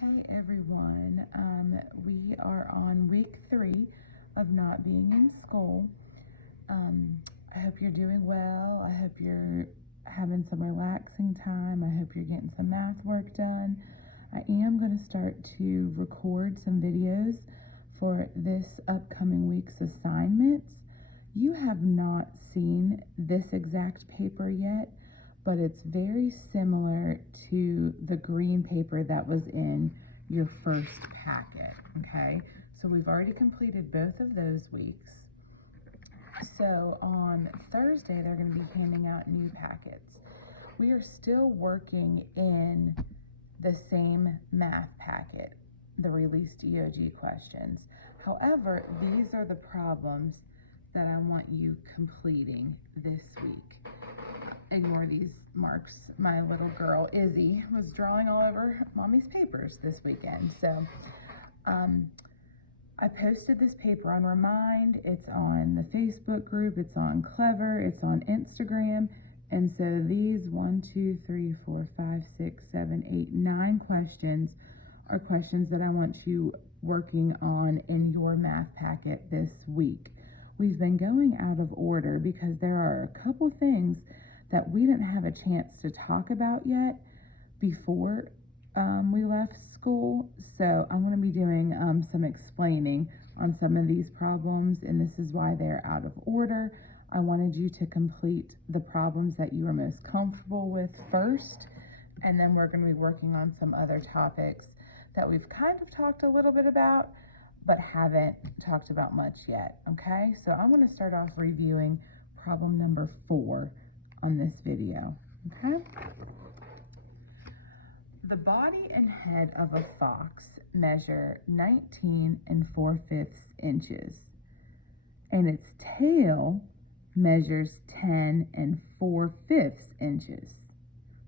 Hey everyone, we are on week 3 of not being in school. I hope you're doing well. I hope you're having some relaxing time. I hope you're getting some math work done. I am going to start to record some videos for this upcoming week's assignments. You have not seen this exact paper yet, but it's very similar to the green paper that was in your first packet, okay? So we've already completed both of those weeks. So on Thursday, they're going to be handing out new packets. We are still working in the same math packet, the released EOG questions. However, these are the problems that I want you completing this week. Ignore these marks. My little girl, Izzy, was drawing all over Mommy's papers this weekend. So I posted this paper on Remind. It's on the Facebook group. It's on Clever. It's on Instagram. And so these 1, 2, 3, 4, 5, 6, 7, 8, 9 questions are questions that I want you working on in your math packet this week. We've been going out of order because there are a couple things that we didn't have a chance to talk about yet before we left school. So I'm going to be doing some explaining on some of these problems, and this is why they're out of order. I wanted you to complete the problems that you are most comfortable with first, and then we're going to be working on some other topics that we've kind of talked a little bit about, but haven't talked about much yet, okay? So I'm going to start off reviewing problem number 4 on this video, okay? The body and head of a fox measure 19 4/5 inches, and its tail measures 10 4/5 inches.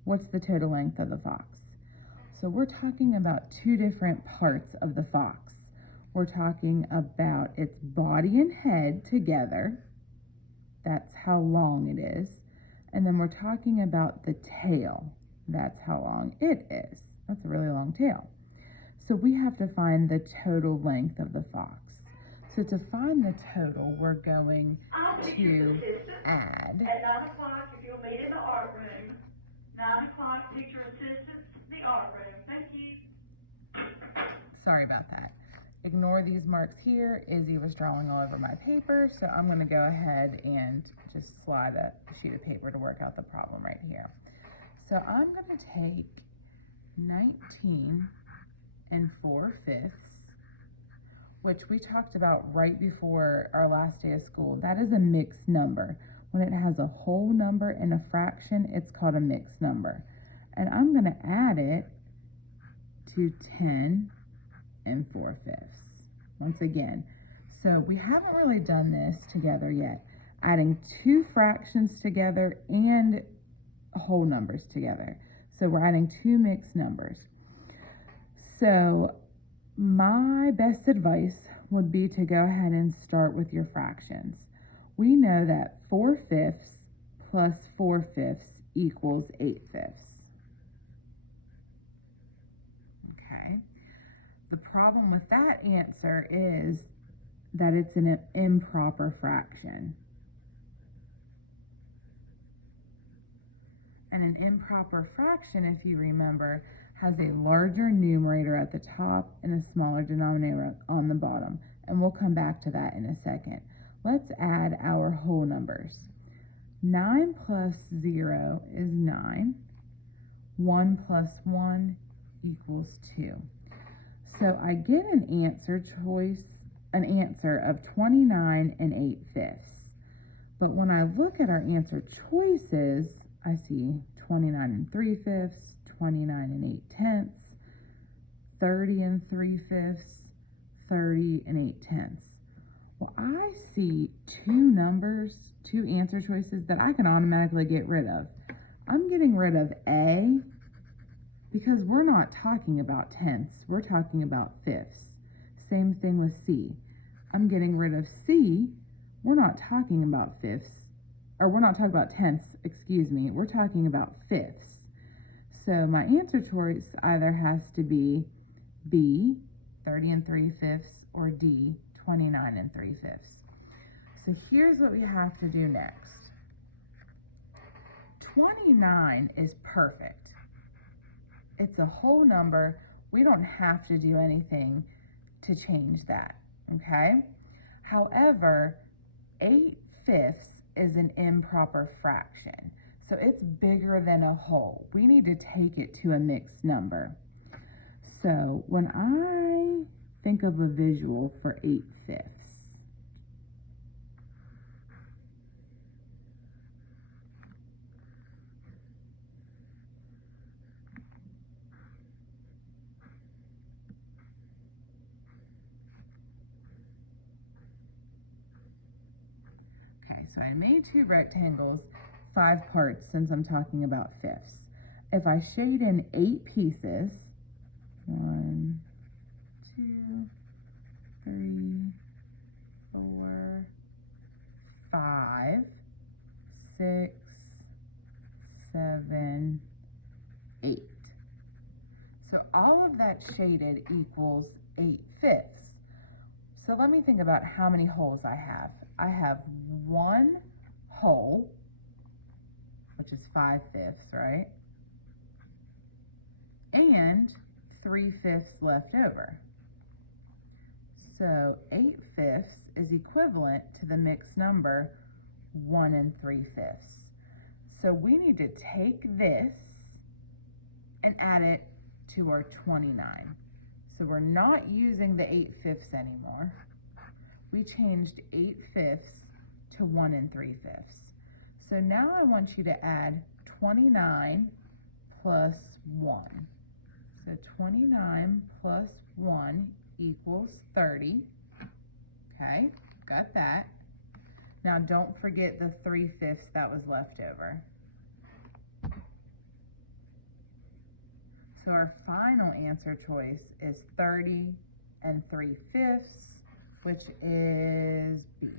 What's the total length of the fox? So we're talking about two different parts of the fox. We're talking about its body and head together. That's how long it is. And then we're talking about the tail. That's how long it is. That's a really long tail. So we have to find the total length of the fox. So to find the total, we're going to add. At 9 o'clock, if you'll meet in the art room. 9 o'clock, teacher assistants, the art room. Thank you. Sorry about that. Ignore these marks here. Izzy was drawing all over my paper, so I'm going to go ahead and just slide a sheet of paper to work out the problem right here. So I'm going to take 19 4/5, which we talked about right before our last day of school. That is a mixed number. When it has a whole number and a fraction, it's called a mixed number. And I'm going to add it to 10 4/5. Once again. So we haven't really done this together yet. Adding two fractions together and whole numbers together. So we're adding two mixed numbers. So my best advice would be to go ahead and start with your fractions. We know that 4/5 plus 4/5 equals 8/5. Okay. The problem with that answer is that it's an improper fraction. And an improper fraction, if you remember, has a larger numerator at the top and a smaller denominator on the bottom. And we'll come back to that in a second. Let's add our whole numbers. 9 plus 0 is 9. 1 plus 1 equals 2. So I get an answer of 29 8/5. But when I look at our answer choices, I see 29 3/5, 29 8/10, 30 3/5, 30 8/10. Well, I see two answer choices that I can automatically get rid of. I'm getting rid of A because we're not talking about tenths, we're talking about fifths. Same thing with C. I'm getting rid of C. We're not talking about fifths, or we're not talking about tenths, excuse me, we're talking about fifths. So my answer choice either has to be B, 30 and 3/5, or D, 29 and 3/5. So here's what we have to do next. 29 is perfect. It's a whole number. We don't have to do anything to change that, okay? However, 8/5 is an improper fraction. So it's bigger than a whole. We need to take it to a mixed number. So when I think of a visual for 8/5, okay, so I made two rectangles, 5 parts since I'm talking about fifths. If I shade in 8 pieces, 1, 2, 3, 4, 5, 6, 7, 8. So all of that shaded equals 8/5. So let me think about how many holes I have. I have 1 hole, which is 5/5, right? And 3/5 left over. So 8/5 is equivalent to the mixed number 1 and 3/5. So we need to take this and add it to our 29. So we're not using the 8/5 anymore. We changed 8/5 to 1 and 3/5. So now I want you to add 29 plus 1. So 29 plus 1 equals 30. Okay, got that. Now don't forget the 3/5 that was left over. So our final answer choice is 30 and 3/5, which is B.